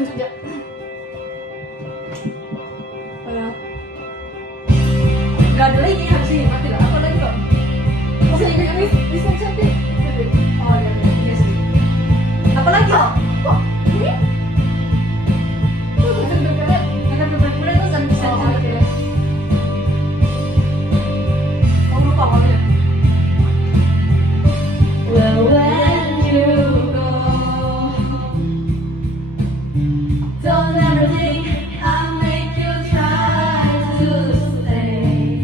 lanjut ya. Gak ada lagi harus ini mati lah. Apa lagi kok? Masih ingat bisa cantik. Oh ya, iya sih. Apa lagi kok? Kok ini? Tuh bener-bener, bener-bener tuh bisa cantik ya. Kamu lupa awalnya. Well, when you go, don't ever think I'll make you try to stay.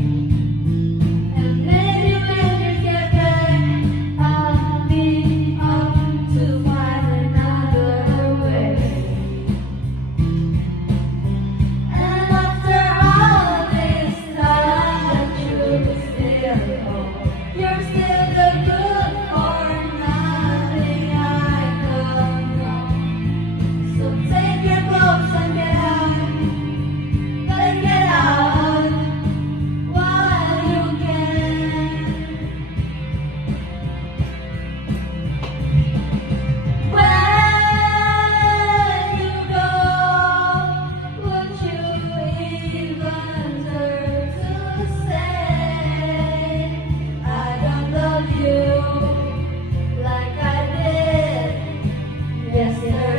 And maybe when you get there, I'll be up to find another way. And after all this time that you still hold, you're still the good for nothing I don't know. So take your clothes and get out. Better get out while you can. When you go, would you even dare to say I don't love you like I did yesterday?